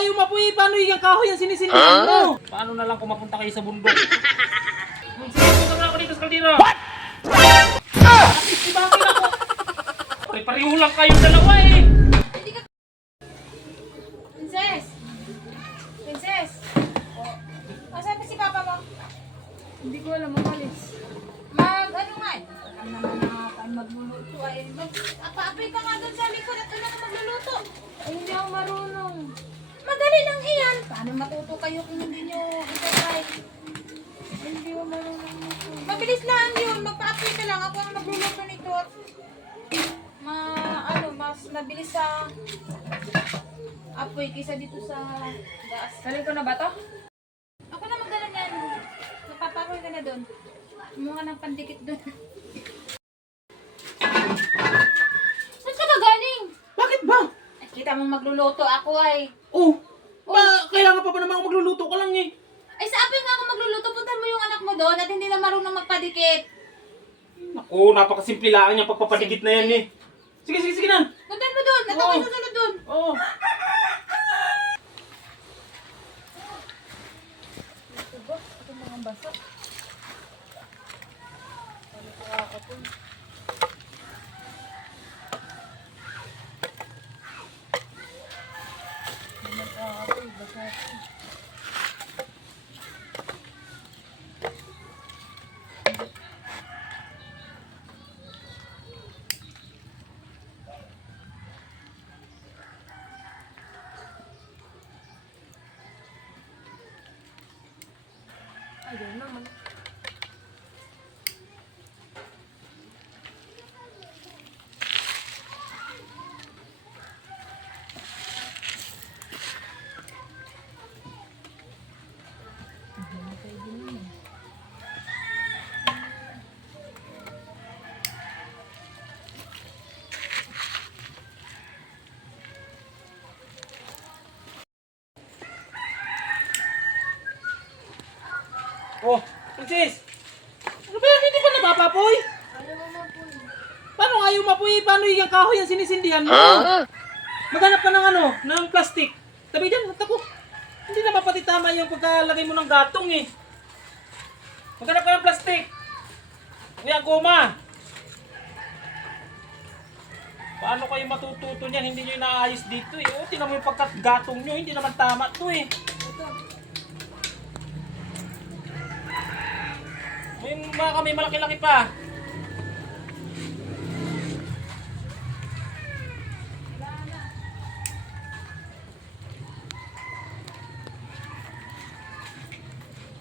ayaw mapuwi? Paano yung kahoy yung sinisindihan mo? Paano na lang kung mapunta kayo sa bundok? Sige, punta na ako dito sa kaldero. What? Bakit ako? Pare-pareho lang kayong dalawa eh. Princess! Princess! Asan na si Papa mo? Hindi ko alam, mamalis. Ano nga? Alam naman na paano magluluto ay. Apa-apay ka nga doon sa likod at doon na magluluto. Ay, hindi ako marunong. Madali lang iyan. Paano matuto kayo kung hindi nyo itatry? Hindi ako marunong. Mabilis lang yun. Magpa-apay ka lang. Ako ang magluluto nito. At mas mabilis sa apoy kaysa dito sa gas. Salin ko na ba to? Ako na magdala niyan. Mapapakoy ka na doon. Kumuha ng pandikit doon. Saan ka ba galing? Bakit ba? Ay, kita mong magluluto ako ay. Oh, kailangan pa naman ako magluluto ka lang eh. Ay, sabi nga ako magluluto. Punta mo yung anak mo doon at hindi na marunong magpadikit. Naku, napakasimple lang niya pagpapadikit na yan eh. Sige na. Punta mo doon. At ako susunod doon. Oo. Ito ba? Ito mga basa. Ano ko ako po? Ano ko ako? Basa ako. Ayun naman. Oh, Francis! Ano ba yan? Hindi pa napapapoy? Ayaw mo na po. Paano ayaw mapuwi? Paano yung kahoy yung sinisindihan mo? Maghanap ka ng plastic. Tabi dyan, naku. Hindi na pati tama yung pagkalagay mo ng gatong eh. Maghanap ka ng plastic. Kuya, goma. Paano kayo matututo niyan? Hindi nyo inaayos dito eh. O, tinan mo yung pagkagatong nyo. Hindi naman tama to eh. Yung mga kami malaki-laki pa.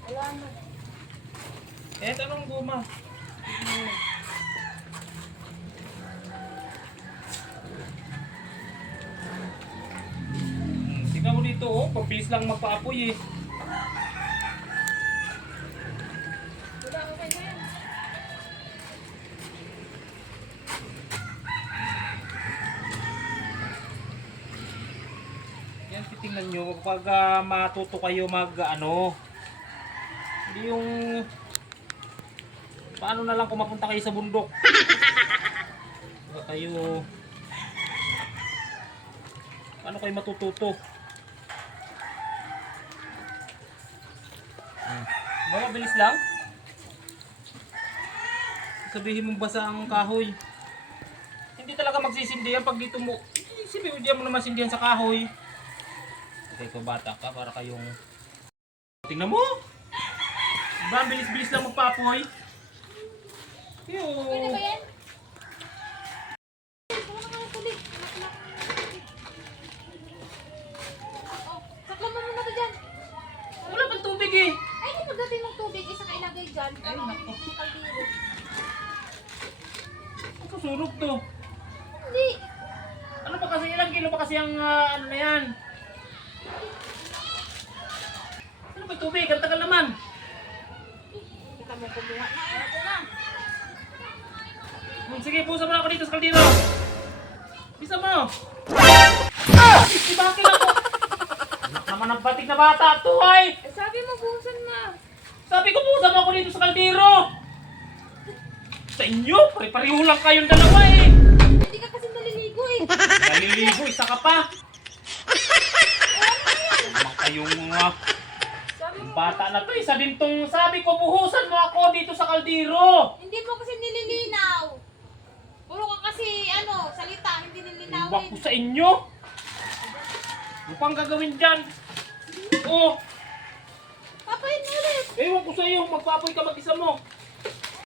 Wala na. Eh, tanong guma. Tingnan mo dito oh, pabilis lang magpaapoy eh. Wala, okay na yan. Yan, titingnan nyo kapag matuto kayo hindi yung paano na lang kung mapunta kayo sa bundok. Paano kayo matututo? Mabilis lang. Sabihin mo basa ang kahoy. Hindi talaga magsisindihan pag dito mo. Sabihin mo naman sindihan sa kahoy. Okay, kung bata ka para kayong tingnan mo. Diba, bilis-bilis lang magpapoy. Pwede ba yan? Saklan mo muna ka dyan. Wala bang tubig eh. Ay, hindi pagdating ng tubig, isa ka ilagay dyan. Ay, naku. Yung kaldero. Ang susunog to. Hindi. Ano ba kasi, ilang kilo ba kasi ang ano na yan? Ano ba tubig? Ang tagal naman. Kita mo kumuha na. Ito na. Sige, pusa mo na ako dito sa kaldero. Bisa mo. Bakit ako? Anak naman ng batik na bata to ay. Eh, sabi mo, buhusan na. Sabi ko pusa mo ako dito sa kaldero. Sa inyo, pare-pareho lang kayong dalawa eh. Hindi ka kasi naliligo eh. Naliligo, isa ka pa. Ano yan? yung mga Sabi yung mo, bata na to. Isa din tong sabi ko, buhusan mo ako dito sa kaldero. Hindi mo kasi nililinaw. Puro ka kasi, salita, hindi Iwan nilinawin. ko sa inyo. Ano pang gagawin dyan? Oh, Papayin mo ulit. ewan ko sa iyo. Magpapoy ka mag-isa mo.